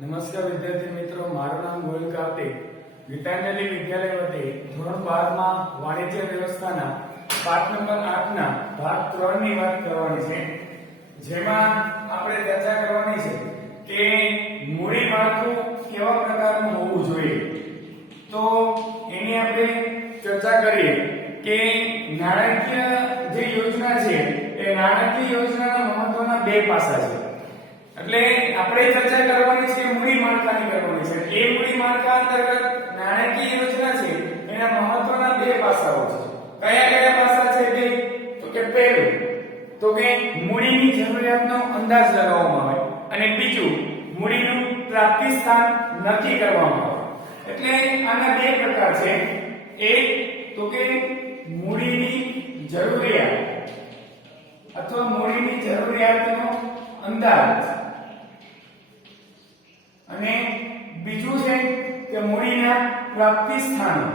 નમસ્કાર વિદ્યાર્થી મિત્રો, મારું નામ ગોયલ કાર્તિક. ગીતાંજલિ વિદ્યાલય વતી ધોરણ 12 માં વાણિજ્ય વ્યવસ્થાના પાઠ નંબર 8 ના ભાગ 3 ની વાત કરવાની છે. જેમાં આપણે ચર્ચા કરવાની છે કે મૂડી માળખું કેવા પ્રકારનું હોવું જોઈએ. તો એની આપણે ચર્ચા કરીએ કે નાણાકીય જે યોજના છે એ નાણાકીય યોજનાના મહત્વના બે પાસા છે. એટલે આપણે ચર્ચા કરવાની છે મૂડી માળખાની કરવાની છે. એ મૂડી માળખા અંતર્ગત નાણાકીય યોજના છે એના મહત્વના બે પાસાઓ છે. કયા કયા પાસા છે તે? તો કે પહેલું તો કે મૂડીની જરૂરિયાતનો અંદાજ લગાવવામાં આવે અને બીજું મૂડીનું પ્રાપ્તિ સ્થાન નક્કી કરવામાં આવે. એટલે આના બે પ્રકાર છે. એક તો કે મૂડીની જરૂરિયાત અથવા મૂડીની જરૂરિયાતનો અંદાજ અને બીજું છે કે મૂડીના પ્રાપ્તિ સ્થાનો.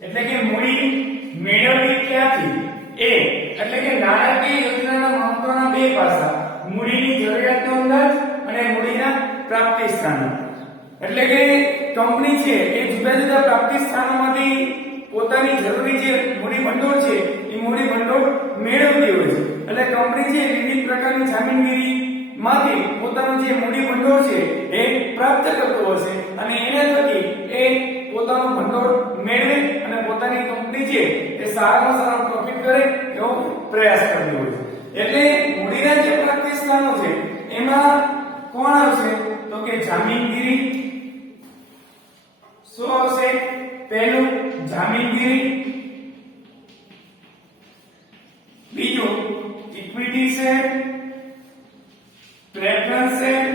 એટલે કે મૂડી મેળવવી ક્યાંથી એ એટલે કે નાણાકીય યોજનાના મહત્વના બે પાસા મૂડીની જરૂરિયાતનો અંદાજ અને મૂડીના પ્રાપ્તિ સ્થાનો. એટલે કે કંપની છે એ જુદા જુદા પ્રાપ્તિ સ્થાનોમાંથી પોતાની જરૂરી જે મૂડી ભંડોળ છે એ મૂડી ભંડોળ મેળવતી હોય છે. એટલે કંપની છે વિવિધ પ્રકારની જામીનગીરી માંથી પોતાનું જે મૂડી ભંડોળ છે એ પ્રાપ્ત કરતો હશે અને એના થકી એ પોતાનું ભંડોળ મેળવે અને પોતાની કંપની છે એ સારામાં સારો પ્રોફિટ કરે એવો પ્રયાસ કરતી હોય છે. એટલે મૂડીના જે પ્રાપ્તિ સ્થાનો છે એમાં કોણ આવશે? તો કે જામીનગીરી. શું આવશે? પહેલું જામીનગીરી, બીજું ઇક્વિટી શેર, પ્રેફરન્સ શેર.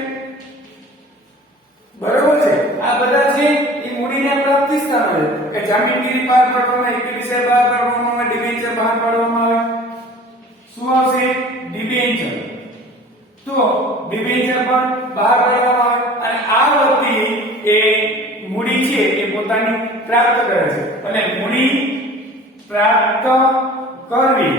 બરોબર છે? આ બધા છે એ મૂડીના પ્રાપ્તિ સ્થાનો છે કે જામીનગીરી બહાર પાડવામાં, ઇક્વિટી શેર બહાર પાડવામાં આવે, ડિબેન્ચર બહાર પાડવામાં આવે. શું આવશે? ડિબેન્ચર. તો ડિબેન્ચર પણ બહાર પાડવામાં આવે અને આ બધી એ મૂડી છે એ પોતાની પ્રાપ્ત કરે છે. અને મૂડી પ્રાપ્ત કરવી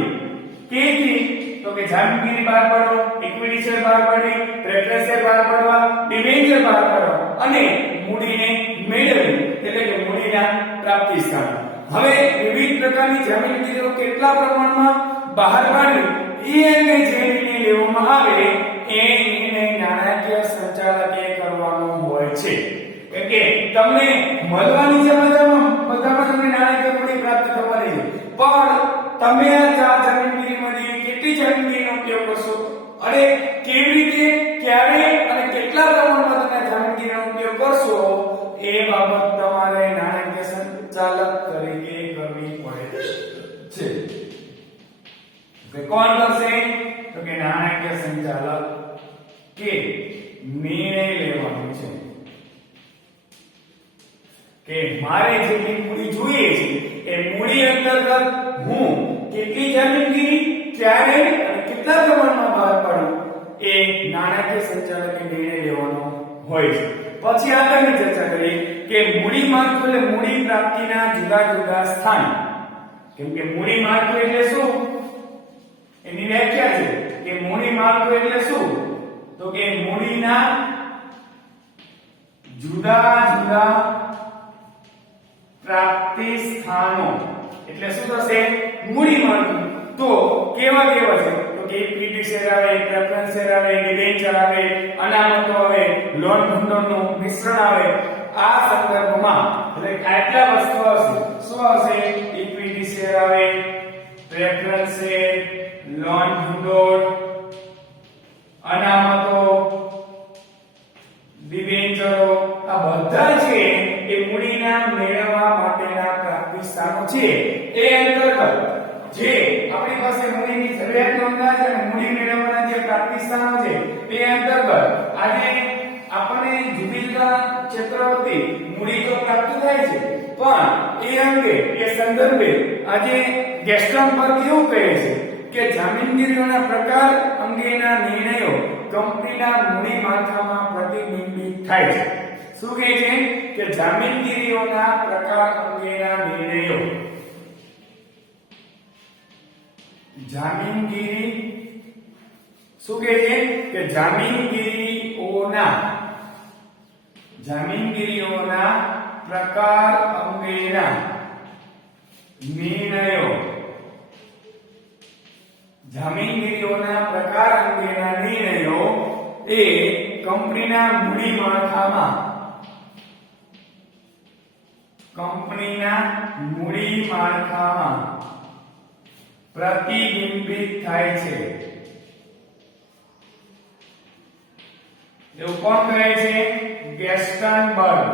કેથી? તો કે જામીનગીરી બહાર પાડો, ઇક્વિટી શેર બહાર પાડવી, પ્રેફરન્સ શેર બહાર પાડવા, ડિબેન્ચર બહાર પાડવા અને મૂડીને મેળવવી એટલે કે મૂડીના પ્રાપ્તિ સ્થાન. હવે વિવિધ પ્રકારની જામીનગીરીઓ કેટલા પ્રમાણમાં બહાર પાડવી એ અંગે જે નિર્ણય લેવામાં આવે એ નિર્ણય નાણાકીય સંચાલકે કરવાનો હોય છે. કે તમને મળવાની છે બધામાં તમને નાણાકીય મૂડી પ્રાપ્ત કરવાની છે, પણ તમે આ ચાર જામીનગીરીમાંથી કેટલી જામીનગીરીનો ઉપયોગ કરશો અને કેવી રીતે, ક્યારે અને કેટલા પ્રમાણમાં તમે જામીનગીરીનો ઉપયોગ કરશો એ બાબત તમારે નાણાકીય સંચાલક તરીકે કરવી પડે છે. કે કોણ કરશે? તો કે નાણાકીય સંચાલક કે નિર્ણય લેવાનો છે કે મારે જેટલી મૂડી જોઈએ છે એ મૂડી અંતર્ગત હું કેટલી જામીનગીરી, ક્યારે અને કેટલા પ્રમાણમાં બહાર પાડું એ નાણાકીય સંચાલકે નિર્ણય લેવાનો હોય છે. પછી આગળની ચર્ચા કરીએ કે મૂડી માળખું એટલે મૂડી પ્રાપ્તિના જુદા જુદા સ્થાન. કેમ કે મૂડી માળખું એટલે શું? એની વ્યાખ્યા છે કે મૂડી માળખું એટલે શું? તો કે મૂડીના જુદા જુદા પ્રાપ્તિ સ્થાનો. એટલે શું થશે? મૂડી માળખું. તો કેવા કેવા છે? તો કે ઇક્વિટી શેર આવે, પ્રેફરન્સ શેર આવે, ડિબેન્ચર આવે, અનામતો આવે, લોન ભંડોળનું મિશ્રણ આવે. આ સંદર્ભમાં એટલે આટલા વસ્તુઓ હશે. શું આવશે? ઇક્વિટી શેર આવે, પ્રેફરન્સ શેર, લોન ભંડોળ, અનામતો, ડિબેન્ચરો. આ બધા છે એ મૂડીના મેળવવા માટેના પ્રાપ્તિ સ્થાનો છે. એ અંતર્ગત જે આપણી પાસે મૂડીની જરૂરિયાતનો અંદાજ અને મૂડી મેળવવાના જે પ્રાપ્તિ સ્થાનો છે તે અંતર્ગત આજે આપણને જુદા જુદા ક્ષેત્રોથી મૂડી તો પ્રાપ્ત થાય છે, પણ એ અંગે એ સંદર્ભે આજે ગેસ્ટન પર કેવું કહે છે કે જામીનગીરીઓના પ્રકાર અંગેના નિર્ણયો કંપનીના મૂડી માળખામાં પ્રતિબિંબિત થાય છે. શું કહે છે? કે જામીનગીરીઓના પ્રકાર અંગેના નિર્ણયો જામીનગીરી શું કહે છે કે જામીનગીરીઓના પ્રકાર અંગેના નિર્ણયો એ કંપનીના મૂડી માળખામાં પ્રતિબિંબિત થાય છે. એવું કોણ કહે છે? ગેસ્ટનબર્ગ.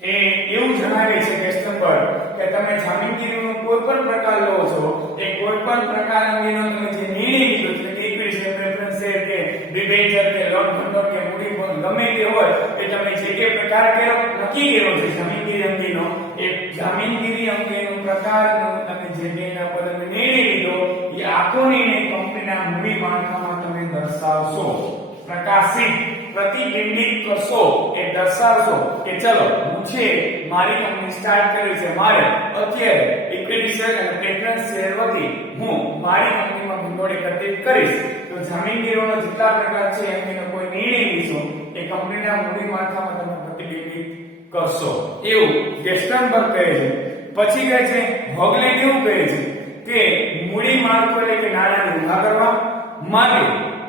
એ એવું જણાવે છે ગેસ્ટનબર્ગ કે તમે જામીનગીરીનો કોઈ પણ પ્રકાર લો છો, એ કોઈ પણ પ્રકાર અંગેનો તમે જે નિર્ણય લીધો છે કે ઇક્વિટી છે, પ્રેફરન્સ છે કે ડિબેન્ચર કે લોન ભંડોળ કે મૂડી બોન્ડ ગમે તે હોય, એ તમે જે કે પ્રકાર નક્કી કર્યો છે જામીનગીરી અંગેનો, એ જામીનગીરી અંગેનો પ્રકારનો તમે જે નિર્ણય પર તમે નિર્ણય લીધો, એ આખો નિર્ણય કંપનીના મૂડી માળખામાં તમે દર્શાવશો, પ્રકાશિત પ્રતિબિંબિત કરશો, એ દર્શાવશો કે ચલો હું છે મારી કંપની સ્ટાર્ટ કરી છે, મારે અત્યારે ઇક્વિટી શેર અને પ્રેફરન્સ શેર વધી હું મારી કંપનીમાં ભંડોળ એકત્રિત કરીશ. તો જામીનગીરીઓનો જેટલા પ્રકાર છે એનો કોઈ નિર્ણય લીધો એ કંપનીના મૂડી માળખામાં તમે પ્રતિબિંબિત કરશો, એવું ગેસ્ટનબર્ગ કહે છે. પછી કહે છે હોગલેન્ડ એવું કહે છે કે મૂડી માળખું એટલે કે નાણાંને ઉભા કરવા માટે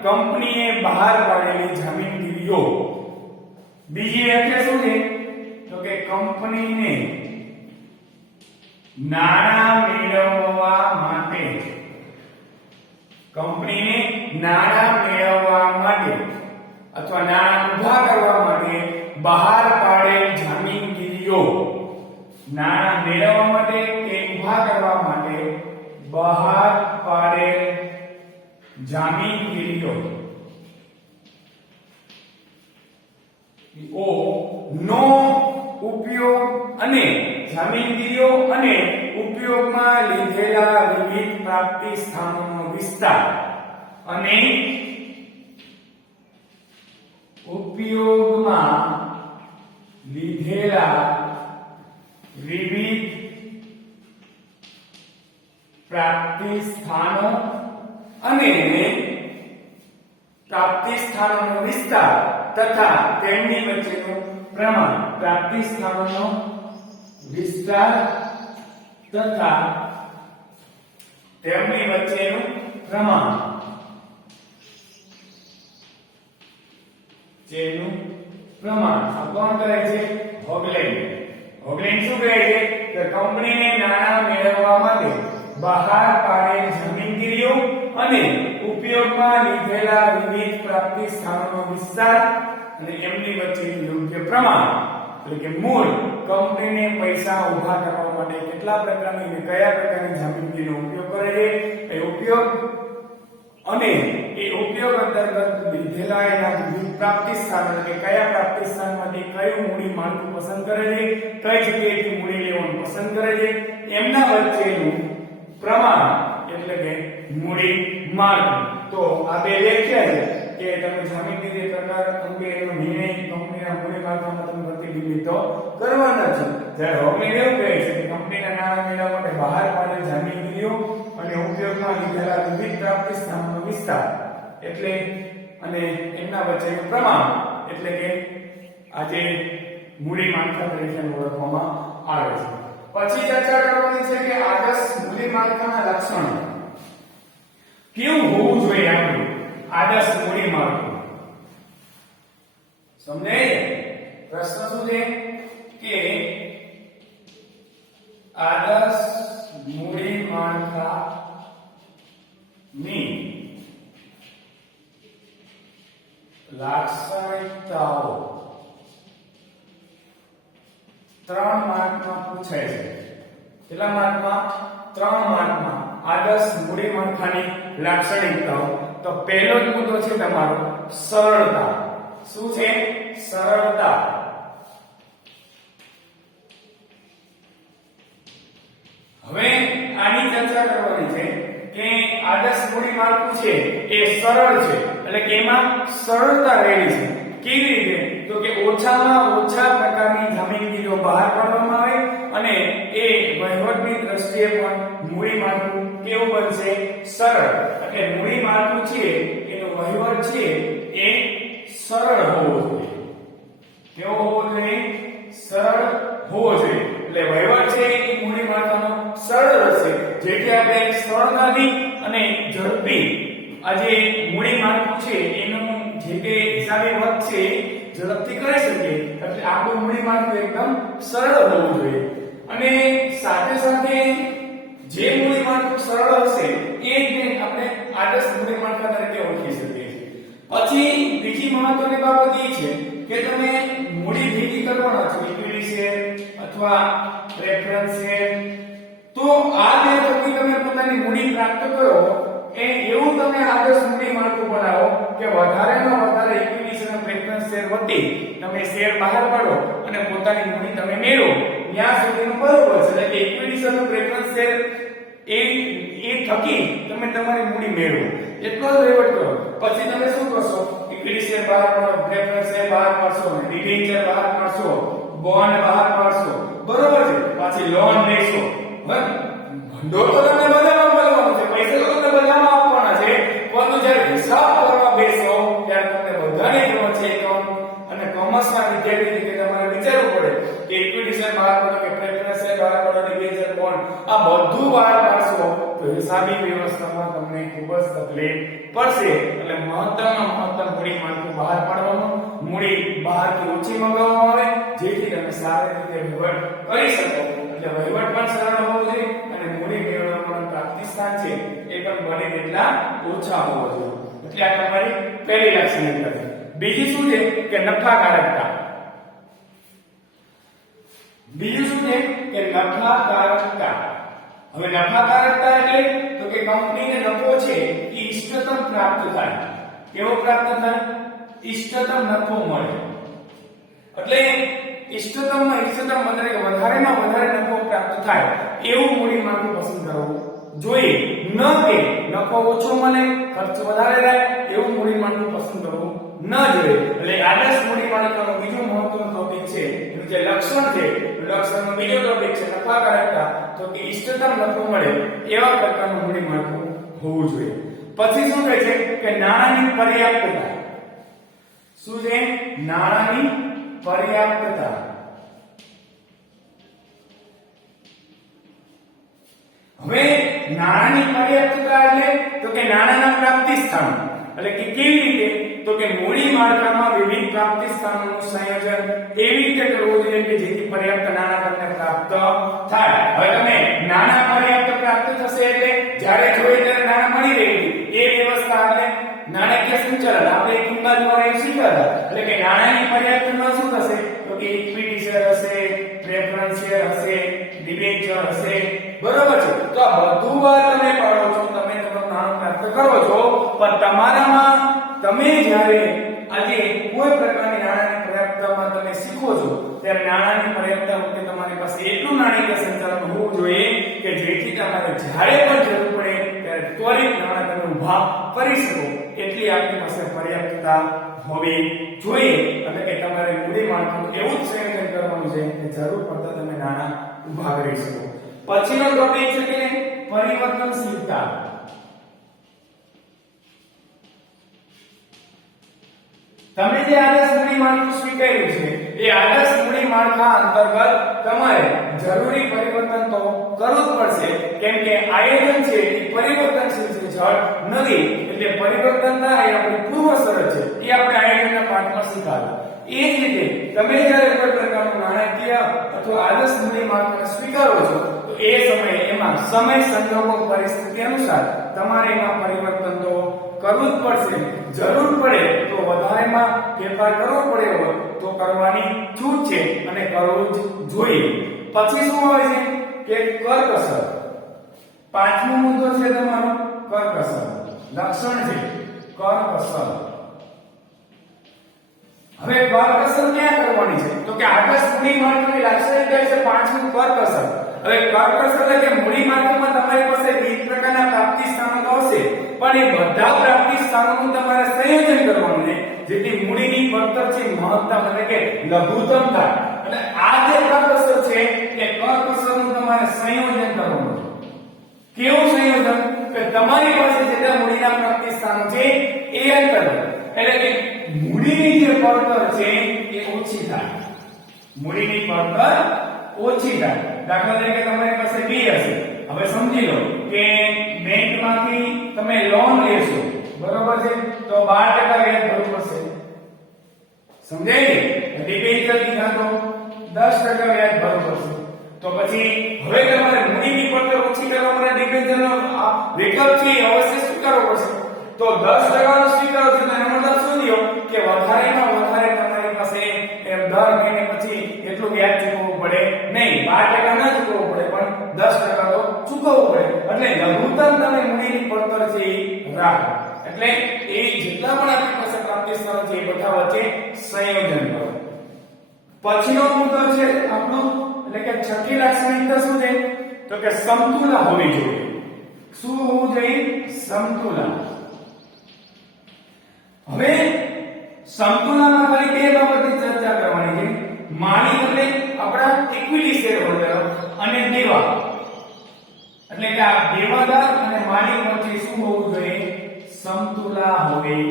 કંપનીએ બહાર પાડેલી જામીનગીરીઓ. બીજી વ્યાખ્યા શું છે? તો કે કંપનીને નાણાં મેળવવા માટે અથવા નાણાં ઉભા કરવા માટે બહાર પાડેલ જામીનગીરીઓ. નાણાં મેળવવા માટે કે ઉભા કરવા માટે બહાર પાડેલ જામીનગીરીઓ નો ઉપયોગ અને જામીનગીરીઓ અને ઉપયોગમાં લીધેલા વિવિધ પ્રાપ્તિ સ્થાનોનો વિસ્તાર અને ઉપયોગમાં લીધેલા વિવિધ પ્રાપ્તિ સ્થાનો અને પ્રાપ્તિ સ્થાનોનો વિસ્તાર તથા તેમની વચ્ચેનું પ્રમાણ. પ્રાપ્તિ સ્થાનોનો વિસ્તાર તથા તેમની વચ્ચેનું પ્રમાણ. આ કોણ કહે છે? હોગલેન્ડ. હોગલેન્ડ શું કહે છે કે કંપનીને નાણાં મેળવવા માટે બહાર પાડેલ જામીનગીરીઓ અને ઉપયોગમાં લીધેલા વિવિધ પ્રાપ્તિ સ્થાનોનો વિસ્તાર અને એમની વચ્ચેનું યોગ્ય પ્રમાણ, એટલે કે મૂળ કંપનીને પૈસા ઉભા કરવા માટે કેટલા પ્રકારની કયા પ્રકારની જામીનગીરીનો ઉપયોગ કરે છે, એ ઉપયોગ અને એ ઉપયોગ અંતર્ગત લીધેલા એના વિવિધ પ્રાપ્તિ સ્થાનો, એટલે કે કયા પ્રાપ્તિ સ્થાનમાંથી કયું મૂડી માળખું પસંદ કરે છે, કઈ જગ્યાએથી મૂડી લેવાનું પસંદ કરે છે, એમના વચ્ચેનું પ્રમાણ એટલે કે મૂડી માળખું. તો આ બે વ્યાખ્યા છે કે તમે જામીનગીરી પ્રકાર અંગેનો નિર્ણય કંપનીના મૂડી માળખામાં તમે પ્રતિબિંબિત કરવાના છો. જ્યારે હોગલેન્ડ એવું કહે છે કે કંપનીના નાણાં મેળવવા માટે બહાર પાડેલ જામીનગીરીઓ અને ઉપયોગમાં લીધેલા વિવિધ પ્રાપ્તિ સ્થાનોનો વિસ્તાર એટલે અને એમના વચ્ચેનું પ્રમાણ એટલે કે આજે મૂડી માળખા તરીકે ઓળખવામાં આવે છે. પછી ચર્ચા કરવાની છે કે આદર્શ મૂડી માળખાના લક્ષણો. કેવું હોવું જોઈએ આપણું આદર્શ મૂડી માળખું? સમજાય? પ્રશ્ન શું છે કે આદર્શ મૂડી માળખાની લાક્ષણિકતાઓ 3 માર્કમાં પૂછાય છે. કેટલા માર્કમાં? 3 માર્કમાં. આદર્શ મૂડી માળખાની લાક્ષણિકતાઓ. તો પહેલો જ મુદ્દો છે તમારો સરળતા. શું છે? સરળતા. હવે આની ચર્ચા કરવાની છે કે આદર્શ મૂડી માળખું છે એ સરળ છે, એટલે કે એમાં સરળતા રહેલી છે. કેવી રીતે? તો કે ઓછામાં ઓછા પ્રકારની જામીનગીરીઓ બહાર પાડવામાં આવે અને એ વહીવટની દ્રષ્ટિએ પણ મૂડી માળખું કેવું બનશે? સરળ. એટલે મૂડી માળખું છે એનો વહીવટ છે એ સરળ હોવો જોઈએ. કેવો હોવો જોઈએ? સરળ હોવો જોઈએ. એટલે વહીવટ છે એ મૂડી માળખાનો સરળ હશે, જેથી આપણે સરળતાથી અને ઝડપી આ જે મૂડી માળખું છે એનું જે કે હિસાબી વર્ક છે ઝડપથી કરી શકીએ. એટલે આપણું મૂડી માળખું એકદમ સરળ હોવું જોઈએ. અને સાથે સાથે જે મૂડી માળખું સરળ હશે એ જ આપણે આદર્શ મૂડી માળખા તરીકે ઓળખી શકીએ છીએ. પછી બીજી મહત્વની બાબત એ છે કે તમે મૂડી ભેગી કરવાના છો, ઇક્વિટી શેર અથવા પ્રેફરન્સ શેર, તો આ બે થકી તમે પોતાની મૂડી પ્રાપ્ત કરો એ એવું તમે આદર્શ મૂડી માળખું બનાવો કે વધારેમાં વધારે ઇક્વિટી શેર અને પ્રેફરન્સ શેર વટી તમે શેર બહાર પાડો અને પોતાની મૂડી તમે મેળવો. ત્યાં સુધીનું બરોબર છે. એટલે કે ઇક્વિટી શેર અને પ્રેફરન્સ શેર એ થકી તમે તમારી મૂડી મેળવો, એટલો જ વહીવટ કરો. પછી તમે શું કરશો? ઇક્વિટી શેર બહાર પાડો, પ્રેફરન્સ શેર બહાર પાડશો, ડિબેન્ચર બહાર પાડશો, બોન્ડ બહાર પાડશો, બરોબર છે. પછી લોન લેશો. ભંડોળ તો તમને બધામાં મળવાનું છે, પૈસા તો તમને બધામાં આપવાના છે, પરંતુ જ્યારે હિસાબ કરવા બેસો ત્યારે તમને બધાને ખબર છે અને કોમર્સના વિદ્યાર્થી તરીકે તમારે વિચારવું પડે કે ઇક્વિટી શેર બહાર પાડો કે પ્રેફરન્સ શેર બહાર પાડો, ડિબેન્ચર, બોન્ડ, આ બધું બહાર પાડશો તો હિસાબી વ્યવસ્થામાં તમને ખૂબ જ તકલીફ પડશે. એટલે મહત્તમમાં મહત્તમ મૂડી માળખું બહાર પાડવાનું, મૂડી બહારથી ઓછી મંગાવવામાં આવે જેથી તમે સારી રીતે વહીવટ કરી શકો. એટલે વહીવટ પણ સરળ હોવો જોઈએ અને મૂડી મેળવવાનું પ્રાપ્તિ સ્થાન છે એ પણ બને તેટલા ઓછા હોવો જોઈએ. એટલે આ તમારી પહેલી લાક્ષણિકતા છે. બીજી શું છે કે નફાકારકતા. બીજું શું છે કે નફાકારકતા. હવે નફાકારકતા એટલે તો કે કંપનીને નફો છે એ ઇષ્ટતમ પ્રાપ્ત થાય. કેવો પ્રાપ્ત થાય? ઇષ્ટતમ નફો મળે. એટલે ઇષ્ટતમમાં ઇષ્ટતમ એટલે કે વધારેમાં વધારે નફો પ્રાપ્ત થાય એવું મૂડી માળખું પસંદ કરવું જોઈએ. ન કે નફો ઓછો મળે, ખર્ચ વધારે થાય એવું મૂડી માળખું પસંદ કરવું ન જોઈએ. એટલે આદર્શ મૂડી માળખાનો બીજો મહત્વનો ટોપિક છે એનું જે લક્ષણ છે, લક્ષણનો બીજો ટોપિક છે નફાકારકતા. તો કે ઇષ્ટતમ નફો મળે એવા પ્રકારનું મૂડી માળખું હોવું જોઈએ. પછી શું કહે છે કે નાણાંની પર્યાપ્તતા. શું છે? નાણાંની પર્યાપ્તતા. હવે નાણાંની પર્યાપ્તતા એટલે તો કે નાણાંના પ્રાપ્તિ સ્થાનો. એટલે કે કેવી રીતે? તો કે મૂડી માળખામાં વિવિધ પ્રાપ્તિ સ્થાનોનું સંયોજન એવી રીતે કરવું જોઈએ કે જેથી પર્યાપ્ત નાણાં તમને પ્રાપ્ત થાય. હવે તમે નાણાં પર્યાપ્ત પ્રાપ્ત થશે એટલે જ્યારે જોઈએ ત્યારે નાણાં મળી રહેવું એ વ્યવસ્થા એટલે નાણાકીય સંચાલન આપણે એક મુદ્દા દ્વારા શીખ્યા. એટલે કે નાણાંની પર્યાપ્તમાં શું થશે? તો કે ઇક્વિટી શેર હશે, પ્રેફરન્સ શેર હશે, ડિબેન્ચર હશે, બરોબર છે. તો આ બધું વાર તમે પાડો છો, તમે તમારું નાણું પ્રાપ્ત કરો છો, પણ તમારામાં તમે જ્યારે આજે કોઈ પ્રકારની નાણાંની પર્યાપ્તતામાં તમે શીખો છો ત્યારે નાણાંની પર્યાપ્તતા વખતે તમારી પાસે એટલું નાણાકીય સંચાલન હોવું જોઈએ કે જેથી તમારે જ્યારે પણ જરૂર પડે ત્યારે ત્વરિત નાણાં તમે ઊભા કરી શકો. એટલી આપણી પાસે પર્યાપ્તતા હોવી જોઈએ. એટલે કે તમારે મૂડી માળખું એવું જ સંયોજન કરવાનું છે કે જરૂર પડતા તમે નાણાં ઊભા કરી શકો. પછીનો ટોપિક છે કે પરિવર્તનશીલતા. તમે જે આદર્શ મૂડી માળખું સ્વીકાર્યું છે એ આદર્શ મૂડી માળખા અંતર્ગત તમારે જરૂરી પરિવર્તન તો કરવું જ પડશે, કેમ કે આયોજન છે એ પરિવર્તનશીલ છે, જળ નથી. એટલે પરિવર્તન થાય એ આપણી પૂર્વ શરત છે, એ આપણે આયોજનના પાઠમાં શીખાવ્યું. એ જ રીતે તમે જ્યારે કોઈ પ્રકારનું નાણાકીય અથવા આદર્શ મૂડી માળખાને સ્વીકારો છો તો એ સમયે એમાં સમય સંજોગો પરિસ્થિતિ અનુસાર તમારે એમાં પરિવર્તન તો કરવું જ પડશે. જરૂર પડે તો વધારેમાં ફેરફાર કરવો પડે તો કરવાની છૂટ છે અને કરવું જ જોઈએ. પછી શું હોય છે કે કરકસર. પાંચમો મુદ્દો છે તમારો કરકસર. લક્ષણ છે કરકસર. હવે કરકસર ક્યાં કરવાની છે? તો કે આદર્શ મૂડી માળખાની લાક્ષણિકતા છે પાંચમું કરકસર. હવે કરકસર એટલે કે મૂડી માળખામાં તમારી પાસે વિવિધ પ્રકારના પ્રાપ્તિ સ્થાનો તો હશે, પણ એ બધા પ્રાપ્તિ સ્થાનોનું તમારે સંયોજન કરવાનું છે જેથી મૂડીની પડતર છે મહત્તમ એટલે કે લઘુત્તમ થાય. એટલે આ જે કરકસર છે એ કરકસરનું તમારે સંયોજન કરવાનું છે. કેવું સંયોજન કે તમારી પાસે જેટલા મૂડીના પ્રાપ્તિ સ્થાનો છે એ અંતર્ગત એટલે કે મૂડીની જે પડતર છે એ ઓછી થાય, મૂડીની પડતર ઓછી થાય. દાખલા તરીકે તમારી પાસે B હશે. હવે સમજી લો કે બેંકમાંથી તમે લોન લેશો, બરોબર છે, તો 12% વ્યાજ ભરવું પડશે. સમજાય ને? ડિબેન્ચર લીધા તો 10% વ્યાજ ભરવું પડશે. તો પછી હવે તમારે મૂડીની પડતર ઓછી કરવા માટે ડિબેન્ચરનો વિકલ્પ છે અવશ્ય સ્વીકારવો પડશે. તો 10% નો સ્વીકારો છો તો એનો મતલબ શું થયો કે વધારેમાં વધારે તમારી પાસે દર મહિને પછી એટલું વ્યાજ ચૂકવવું પડે નહીં. 12% ના ચૂકવવું પડે પણ 10% તો ચૂકવવું પડે. એટલે લઘુત્તમ તમે મૂડીની પડતર છે એ રાખો. એટલે એ જેટલા પણ આપણી પાસે પ્રાપ્તિ સ્થાનો છે એ બધા વચ્ચે સંયોજન કરો. પછીનો મુદ્દો છે આપણો એટલે કે છઠ્ઠી લાક્ષણિકતા શું છે તો કે સમતુલા હોવી જોઈએ. શું હોવું જોઈએ? સમતુલા. હવે સમતુલામાં ખાલી બે બાબતની ચર્ચા કરવાની છે. માલિક એટલે આપણા ઇક્વિટી શેર હોલ્ડર અને દેવા એટલે કે આ દેવાદાર અને માલિક વચ્ચે શું હોવું જોઈએ? સમતુલા હોવી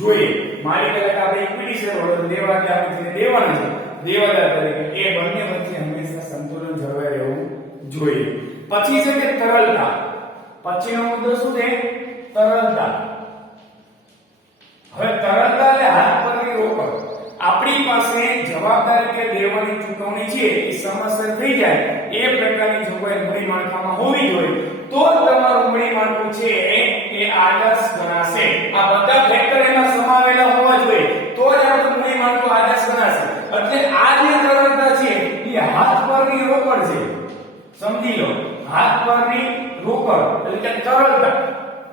જોઈએ. માલિક એટલે કે આપણે ઇક્વિટી શેર હોલ્ડર, દેવા એટલે આપણે જેને દેવાના છે દેવાદાર તરીકે, એ બંને વચ્ચે હંમેશા સંતુલન જળવાઈ રહેવું જોઈએ. પછી છે કે તરલતા. પછીનો મુદ્દો શું છે? તરલતા. હવે તરલતા એટલે હાથ પરની રોકડ. આપણી પાસે જવાબદારી કે દેવાની ચૂકવણી છે એ સમયસર થઈ જાય એ પ્રકારની જોગવાઈ મૂડી માળખામાં હોવી જોઈએ. તો જ તમારું મૂડી માળખું છે એ આદર્શ ગણાશે. આ બધા ફેક્ટર એમાં સમાવેલા હોવા જોઈએ તો જ આપણું મૂડી માળખું આદર્શ ગણાશે. એટલે આ જે તરલતા છે એ હાથ પરની રોકડ છે. સમજી લો, હાથ પરની રોકડ એટલે કે તરલતા,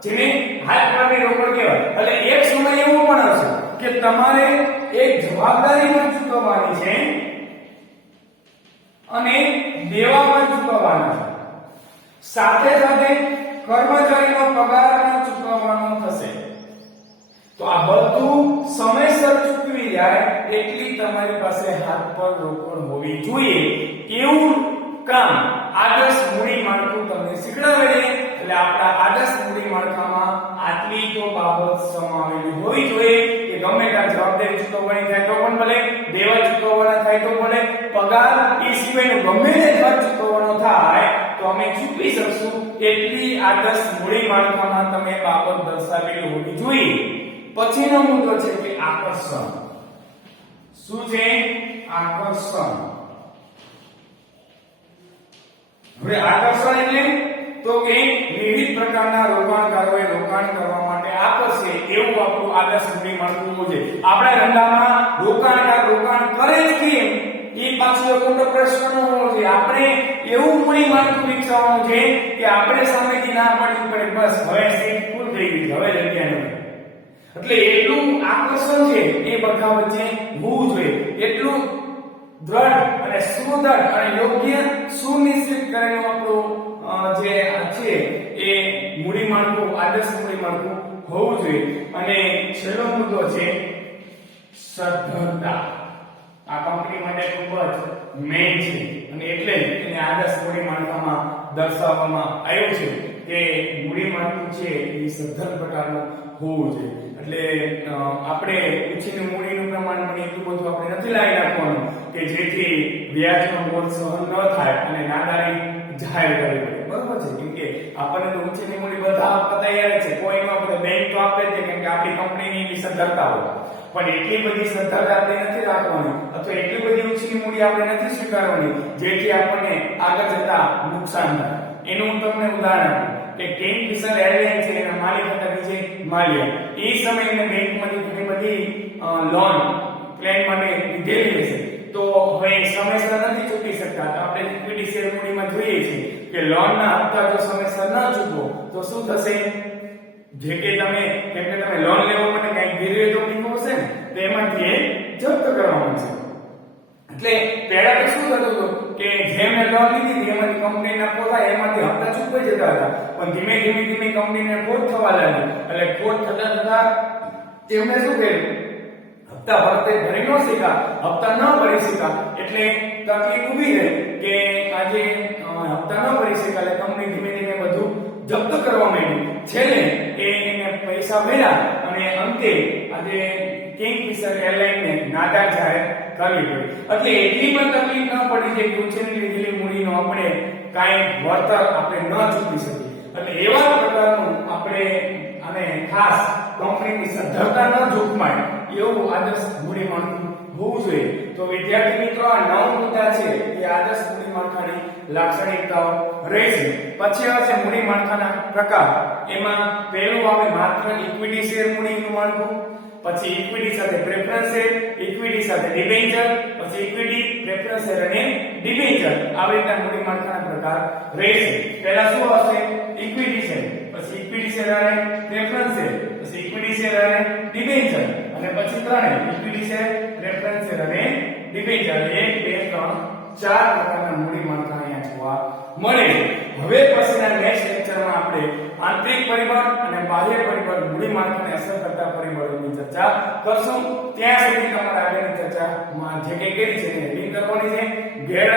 જેને હાથ પરની રોકડ કહેવાય. એટલે એક સમય એવો પણ હશે કે તમારે એક જવાબદારી પણ ચૂકવવાની છે અને દેવા પણ ચૂકવવાના છે. સાથે સાથે કર્મચારીનો પગાર પણ ચૂકવવાનો થશે. તો આ બધું સમયસર ચૂકવી જાય એટલી તમારી પાસે હાથ પર રોકડ હોવી જોઈએ. એવું કામ આદર્શ મૂડી માળખું તમને શીખડાવે છે. એટલે આપણા આદર્શ મૂડી માળખામાં આટલી તો બાબત સમાવેલી હોવી જોઈએ કે ગમે ત્યાં જવાબદારી ચૂકવવાની થાય તો પણ ભલે, દેવા ચૂકવવાના થાય તો ભલે, પગાર એ સિવાયનો ગમે તે ખર્ચ ચૂકવવાનો થાય તો અમે ચૂકવી શકશું એટલી આદર્શ મૂડી માળખામાં તમે બાબત દર્શાવેલી હોવી જોઈએ. પછીનો મુદ્દો છે કે આકર્ષણ. શું છે? આકર્ષણ. હવે આકર્ષણ એટલે તો કે વિવિધ પ્રકારના રોકાણકારોએ રોકાણ કરવા માટે આકર્ષે એવું આપણું આદર્શ મૂડી માળખું હોવું જોઈએ. આપણા ધંધામાં રોકાણકાર રોકાણ કરે જ કેમ એ પાછો એક મોટો પ્રશ્ન હોવો જોઈએ. આપણે એવું મૂડી માળખું વિકસાવવાનું છે કે આપણે સામેથી ના પાડવી પડે બસ હવે સીટ ફૂલ થઈ ગઈ, હવે જગ્યા નથી. એટલે એટલું આકર્ષણ છે એ બધા વચ્ચે હોવું જોઈએ. એટલું દ્રઢ અને સુદૃઢ અને યોગ્ય સુનિશ્ચિત કરેલું આપણું જે છે એ મૂડી માળખું આદર્શ મૂડી માળખું હોવું જોઈએ. અને છેલ્લો મુદ્દો છે સદ્ધરતા. આ કંપની માટે ખૂબ જ મેઇન છે અને એટલે જ એને આદર્શ મૂડી માળખામાં દર્શાવવામાં આવ્યું છે કે મૂડી માળખું છે એ સદ્ધર પ્રકારનું હોવું જોઈએ. એટલે આપણે ઉછીની મૂડીનું પ્રમાણ પણ એટલું બધું આપણે નથી લાવી નાખવાનું કે જેથી વ્યાજનો બોજ સહન ન થાય અને નાદારી જાહેર કરવી પડે. બરોબર છે? કેમ કે આપણને તો ઉછીની મૂડી બધા આપવા તૈયાર છે. કોઈમાં આપણે બેંક તો આપે છે કેમ કે આપણી કંપનીની એવી સદ્ધરતા હોય, પણ એટલી બધી સદ્ધરતા આપણે નથી રાખવાની અથવા એટલી બધી ઉછીની મૂડી આપણે નથી સ્વીકારવાની જેથી આપણને આગળ જતા નુકસાન થાય. એનું હું તમને ઉદાહરણ આપું કે કિંગફિશર એરલાઇન છે એના માલિક હતા વિજય માલ્યા. એ સમયે એને બેંકમાંથી ઘણી બધી લોન પ્લેન માટે લીધેલી હશે. તો હવે સમયસર નથી ચૂકવી શકતા તો આપણે ઇક્વિટી શેર મૂડીમાં જોઈએ છીએ કે લોનના હપ્તા જો સમયસર ન ચૂકવો તો શું થશે? જે કે તમે કેમ કે તમે લોન લેવા માટે કંઈક ગીરવે તો મૂકો હશે ને તો એમાંથી એ જપ્ત કરવાનું છે. એટલે પહેલા તો શું થતું હતું કે જેમ લોન લીધી એમાંથી કંપનીના પોતા એમાંથી હપ્તા ચૂકવાઈ જતા હતા, પણ ધીમે ધીમે કંપનીને ખોટ થવા લાગી. એટલે ખોટ થતા થતા એમને શું કર્યું? હપ્તા ભરી ન શક્યા, હપ્તા ન ભરી શક્યા એટલે તકલીફ ઊભી રહી કે આજે હપ્તા ન ભરી શક્યા એટલે કંપની ધીમે ધીમે બધું જપ્ત કરવા માંડ્યું. છેલ્લે એને પૈસા ભર્યા અને અંતે આજે કિંગફિશર એરલાઇનને નાદાર જાહેર કરવી પડી. એટલે એટલી પણ તકલીફ ન પડી કે ઉછેરની લીધેલી મૂડીનો આપણે કાંઈ વળતર આપણે ન ચૂકવી શકીએ. એટલે એવા પ્રકારનું આપણે અને ખાસ કંપનીની સદ્ધરતા ન જોખમાય એવું આદર્શ મૂડી માળખું હોવું જોઈએ. તો વિદ્યાર્થી મિત્રો, આ 9 મુદ્દા છે એ આદર્શ મૂડી માળખાની લાક્ષણિકતાઓ રહેશે. પછી આવે છે મૂડી માળખાના પ્રકાર. એમાં પહેલું આવે માત્ર ઇક્વિટી શેર મૂડીનું માળખું, પછી ઇક્વિટી સાથે પ્રેફરન્સ શેર, ઇક્વિટી સાથે ડિબેન્ચર, પછી ઇક્વિટી, પ્રેફરન્સ શેર અને ડિબેન્ચર. આવી રીતના મૂડી માળખાના પ્રકાર રહેશે. પહેલા શું હશે? ઇક્વિટી શેર, પછી ઇક્વિટી શેર અને પ્રેફરન્સ શેર, પછી ઇક્વિટી શેર અને ડિબેન્ચર, અને પછી ત્રણે ઇક્વિટી શેર, પ્રેફરન્સ શેર અને ડિબેન્ચર. 1 2 3 4 પ્રકારના મૂડી માળખા અહીંયા જોવા મળે છે. હવે પછીના નેક્સ્ટ લેક્ચરમાં આપણે આંતરિક પરિબળ અને બાહ્ય પરિબળ મૂડી માળખાને અસર કરતા પરિબળોની ચર્ચા કરશું. ત્યાં સુધી તમારે આગળની ચર્ચામાં જે કંઈ કરી છે તેને લિંક કરવાની છે. ગેરહાજર